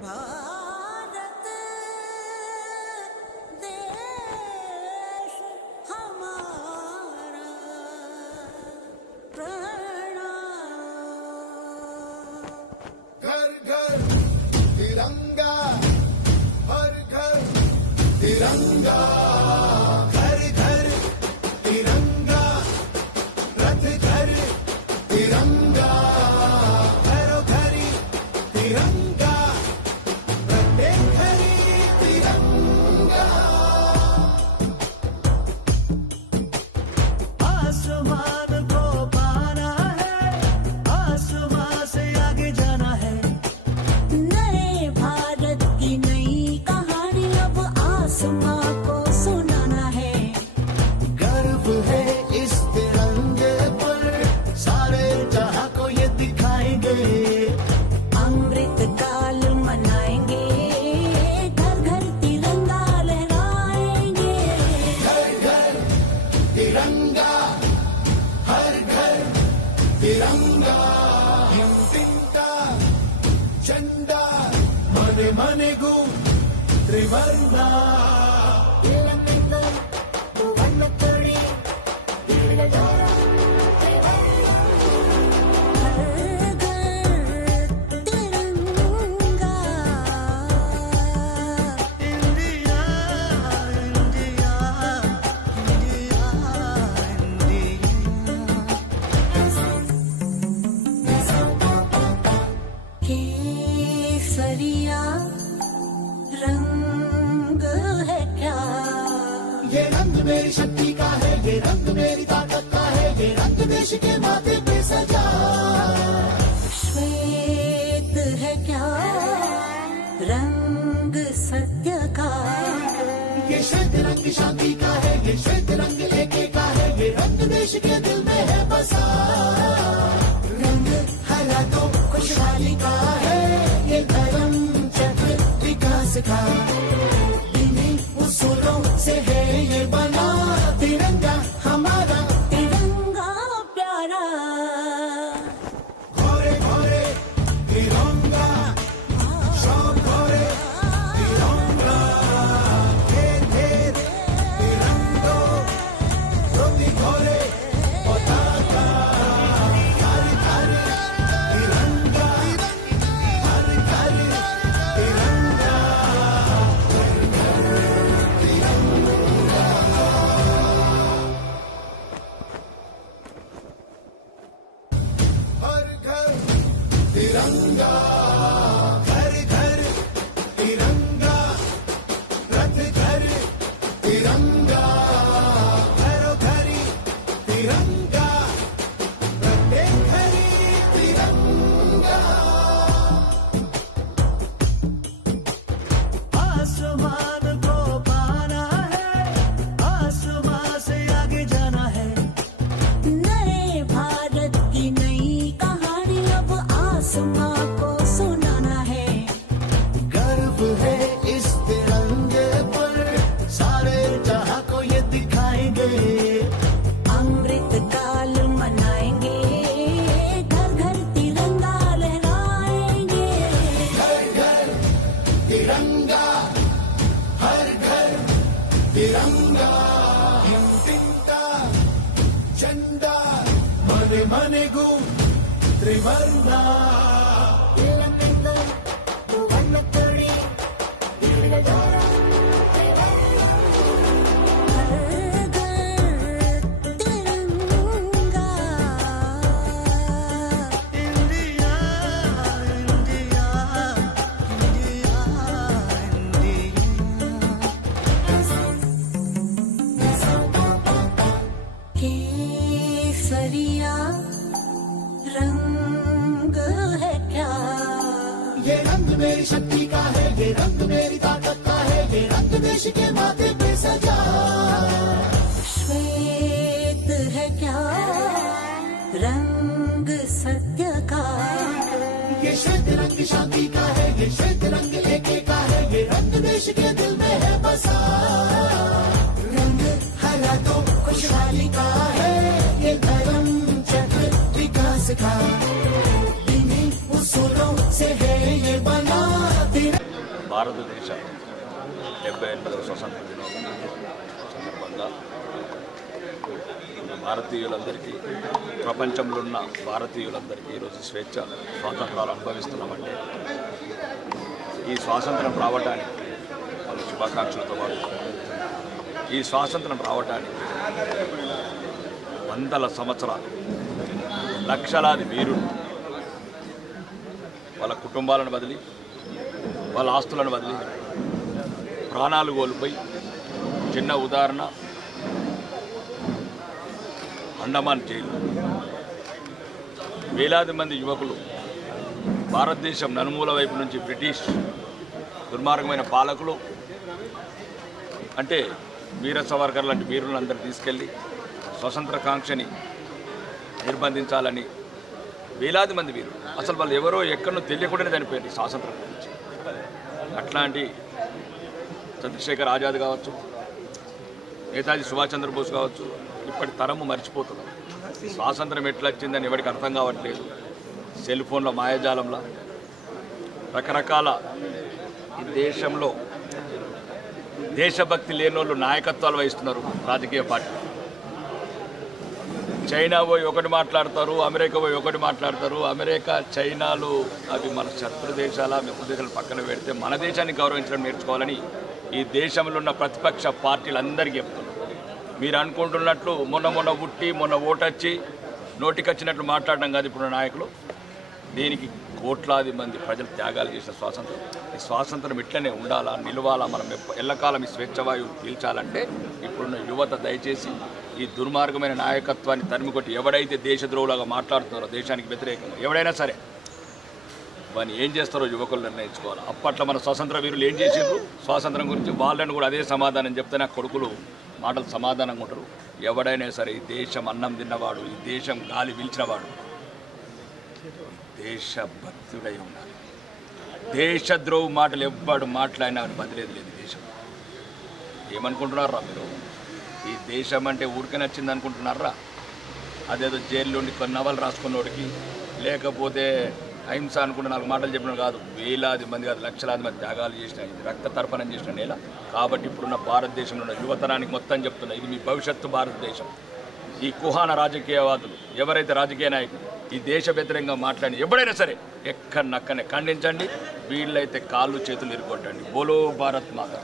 भारत घर तिरंगा हर घर तिरंगा घर घर तिरंगा रथ घर तिरंगा तिरंगा త్రివర్ణ मेरी शक्ति का है ये रंग मेरी ताकत का है ये रंग देश के माथे पे सजा श्वेत है क्या रंग सत्य का ये श्वेत रंग शांति का है ये श्वेत रंग लेके का है ये रंग देश के Ganga. ಮನೆಗೂ ತ್ರಿವರ್ಣ सरिया रंग है क्या ये रंग मेरी शक्ति का है ये रंग मेरी ताकत का है ये रंग देश के माथे पे सजा श्वेत है क्या रंग सत्य का ये श्वेत रंग शांति का है ये श्वेत रंग लेके का है ये रंग देश के दिल में है बसा रंग हरा तो खुशहाली का है विकास का इन्हीं उसूलों से है ये बना तिरंगा భారతదేశ డెబ్బై ఎనిమిదవ స్వతంత్ర దినోత్సవం సందర్భంగా భారతీయులందరికీ ప్రపంచంలో ఉన్న భారతీయులందరికీ ఈరోజు స్వేచ్ఛ స్వాతంత్రాలు అనుభవిస్తున్నామంటే ఈ స్వాతంత్రం రావడానికి వాళ్ళ శుభాకాంక్షలతో పాటు ఈ స్వాతంత్రం రావడానికి వందల సంవత్సరాలు లక్షలాది వీరులు వాళ్ళ కుటుంబాలను బదిలి వాళ్ళ ఆస్తులను బదిలి ప్రాణాలు కోల్పోయి చిన్న ఉదాహరణ అండమాన్ జైలు వేలాది మంది యువకులు భారతదేశం నలుమూల వైపు నుంచి బ్రిటిష్ దుర్మార్గమైన పాలకులు అంటే వీర సవర్కర్ లాంటి వీరులందరూ తీసుకెళ్ళి స్వతంత్ర కాంక్షని నిర్బంధించాలని వేలాది మంది వీరు అసలు వాళ్ళు ఎవరో ఎక్కడో తెలియకుండానే చనిపోయింది స్వాతంత్రం గురించి అట్లాంటి చంద్రశేఖర్ ఆజాద్ కావచ్చు నేతాజీ సుభాష్ చంద్రబోస్ కావచ్చు ఇప్పటి తరము మర్చిపోతుంది స్వాతంత్రం ఎట్లా వచ్చిందని ఎవరికి అర్థం కావట్లేదు సెల్ ఫోన్ల మాయాజాలంలో రకరకాల ఈ దేశంలో దేశభక్తి లేని వాళ్ళు నాయకత్వాలు వహిస్తున్నారు రాజకీయ పార్టీలు చైనా పోయి ఒకటి మాట్లాడతారు అమెరికా పోయి ఒకటి మాట్లాడతారు అమెరికా చైనాలు అవి మన శత్రు దేశాల మిత్ర దేశాలు పక్కన పెడితే మన దేశాన్ని గౌరవించడం నేర్చుకోవాలని ఈ దేశంలో ఉన్న ప్రతిపక్ష పార్టీలు అందరికీ చెప్తున్నారు మీరు అనుకుంటున్నట్లు మొన్న మొన్న పుట్టి మొన్న ఓటొచ్చి నోటికొచ్చినట్లు మాట్లాడడం కాదు ఇప్పుడు నాయకులు దీనికి కోట్లాది మంది ప్రజలు త్యాగాలు చేసిన స్వాతంత్రం ఈ స్వాతంత్రం ఇట్లనే ఉండాలా నిలవాలా మనం ఎల్లకాలం ఈ స్వేచ్ఛవాయువు పీల్చాలంటే ఇప్పుడున్న యువత దయచేసి ఈ దుర్మార్గమైన నాయకత్వాన్ని తరిమికొట్టి ఎవడైతే దేశద్రోహులాగా మాట్లాడుతున్నారో దేశానికి వ్యతిరేకంగా ఎవడైనా సరే వాని ఏం చేస్తారో యువకులు నిర్ణయించుకోవాలి అప్పట్లో మన స్వాతంత్ర వీరులు ఏం చేసారు స్వాతంత్రం గురించి వాళ్ళని కూడా అదే సమాధానం చెప్తే నా కొడుకులు మాటలు సమాధానంగా ఉంటారు ఎవడైనా సరే ఈ దేశం అన్నం తిన్నవాడు ఈ దేశం గాలి పీల్చినవాడు దేశభక్తుడై ఉండాలి దేశద్రోహు మాటలు ఎవ్వడు మాట్లాడినా బదిలేదు లేదు దేశం ఏమనుకుంటున్నారా మీరు ఈ దేశం అంటే ఊరికే నచ్చింది అనుకుంటున్నారా అదేదో ఉండి కొన్ని నవలు రాసుకున్నోడికి లేకపోతే అహింస అనుకుంటే నాలుగు మాటలు చెప్పిన కాదు వేలాది మంది కాదు లక్షలాది మంది త్యాగాలు చేసిన ఇది రక్త తర్పణం చేసిన నేల కాబట్టి ఇప్పుడున్న భారతదేశంలో ఉన్న యువతరానికి మొత్తం చెప్తున్నా ఇది మీ భవిష్యత్తు భారతదేశం ఈ కుహాన రాజకీయవాదులు ఎవరైతే రాజకీయ నాయకులు ఈ దేశ వ్యతిరేకంగా మాట్లాడి ఎప్పుడైనా సరే ఎక్కడినక్కడనే ఖండించండి వీళ్ళైతే కాళ్ళు చేతులు ఇరుకొట్టండి బోలో భారత్ మాత